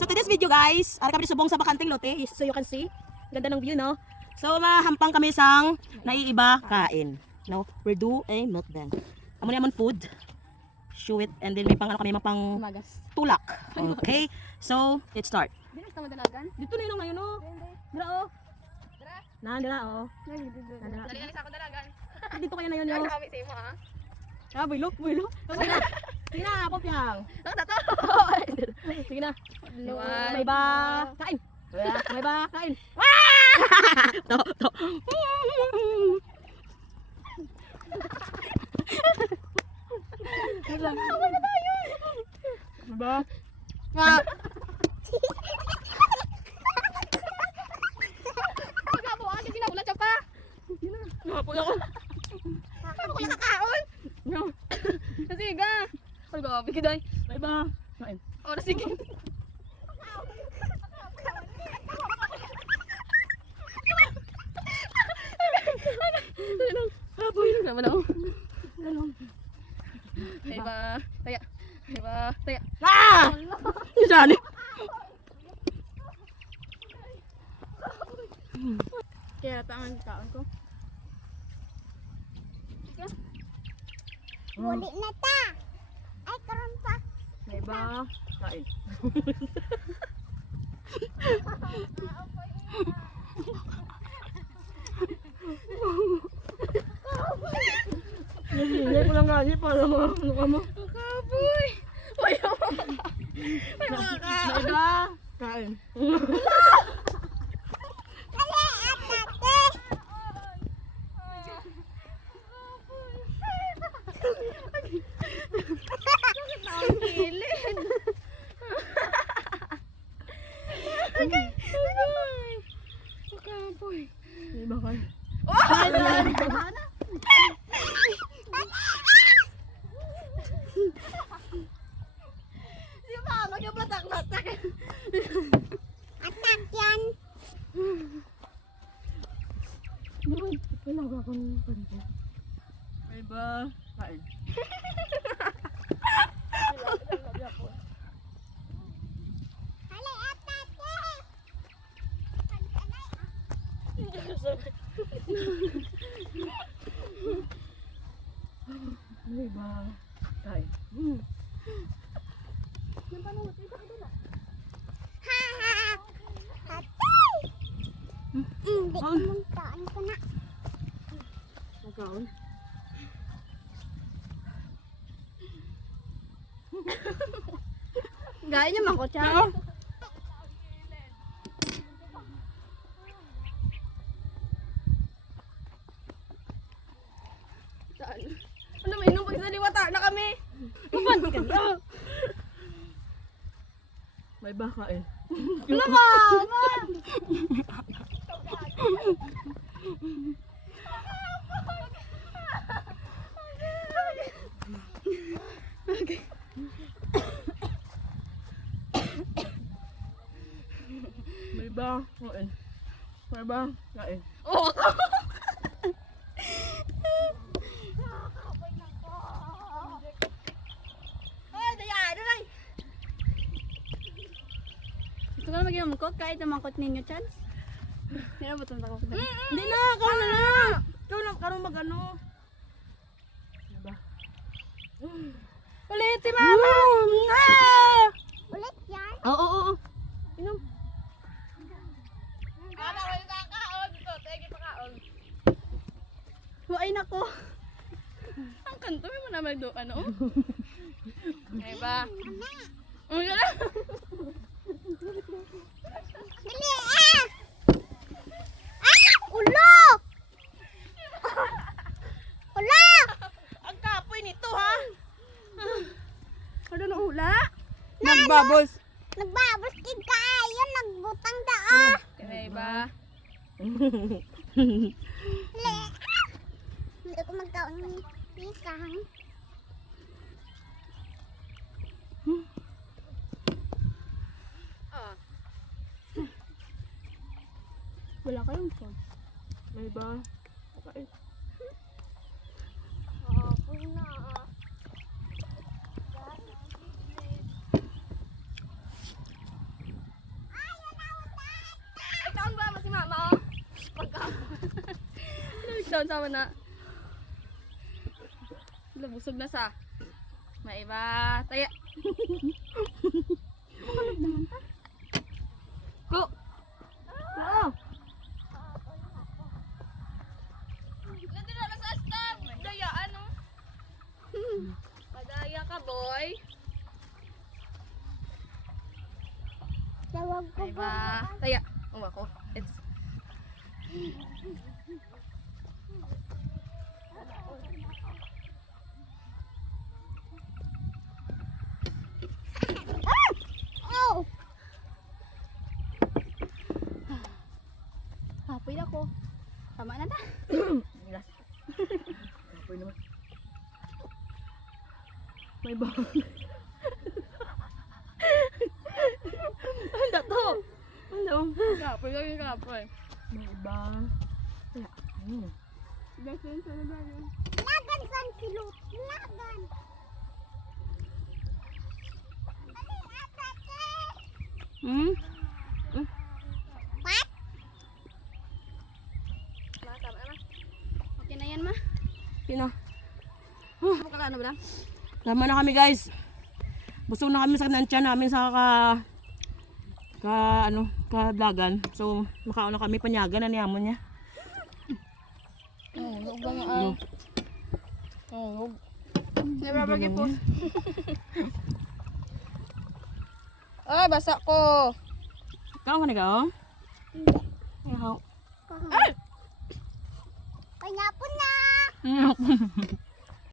So today's video guys, ara kami subong sa bakanting lote. So you can see, ganda ng view no. So mahampang kami sang naiiba kain. No, we do a mukbang. Amo naman food. Show it and then may pang ano kami mapang Magas. tulak. Okay. So, let's start. Di na madalagan. Dito na yun ngayon no. Dira oh. Dira oh. Dali lang sa ako dalagan. Dito kayo na yun yo. Ano kami sa imo ha? Ah, builo. Sige na, popyang. Tato. Sige na. Luwan. May ba kain. May ba kain. To. Ba? Nga. Gabo ate sinabulat siya pa. Napul ako. Ano ko nakakaon? No. Kasi ga. Ay gabi kiday. May ba kain. Oh, sige. Hapoy. Naman ako. Galong. Iba. Taya. Iba. Taya. Ah! Yan. Kaya tangan kaon ko. Muli na ta. Ay, karon pa. May ba kain. Hindi ko lang gani para ano ka mo. Kaboy. Ay, May ba kain. Dali, atate. Gilid. Okay. Kaboy. May ba kain. Si mama yung batak-batak. Atak yan. Wala ba akong panto? May ba kain. Dali, atate. May ba kain. Ha, ha. Atay. Hindi ko muntaan ko na. Magkaon. Gaya niya man ko siya. Saan? Ano may inom pag sa liwata na kami? Kapan ka na? May ba kain. Ano mama? May ba kain. May ba kain. Oo ako. Ay, dayaan na lang. Gusto ko na mag-iamkot kahit na mangkot ninyo, chance. Hindi na ba itong takot na? Hindi na, ikaw na na. Ikaw na, karong mag-ano. May ba? Ulit si mama! Ulit yan. Oo. Inom. Ana, wala ka kaon. Ito, tegi pa kaon. Ay, nako. Ang kanto, may mo na magdo, ano? Ay ba? Ang gala. Dali, ah. Ah, ulo. Ulo. Ang kapoy nito ha. Ano na ula? Nagbabos. Nagbabaskid ka ayon. Nagbutang daa. Kaya ba? Dali, ah. Hindi ko magkaon ng pisang. Ah. Wala kayong phone. May ba kain. Hapon na. Down sama na. Busog na sa. Maiba. Taya. Go! Oo! Nandito na sa astab. Daya ano? Padaya ka boy. Tawag ko Maiba. Taya. Oh ako. It's Oh! hapoy na ko. Tama na ta. Apoy naman. May bang. Ano to? Ano? Kapoy lang yung kapoy. May bang. Lagan san silot. Lagan. Hmm? What? Ma, tama na. Okay na yan ma. Sino? Ano ka ano ba? Tama na kami guys. Busog na kami sa kanansya namin sa kadlagan. So, makauna kami panyagan na niyamon niya. Oh, huwag ba nga ay. Oh, huwag. Nababagi po. Ay, basa ko. Ikaw ka na ka, oh? Ikaw. Ay! Panyapon na! Mm.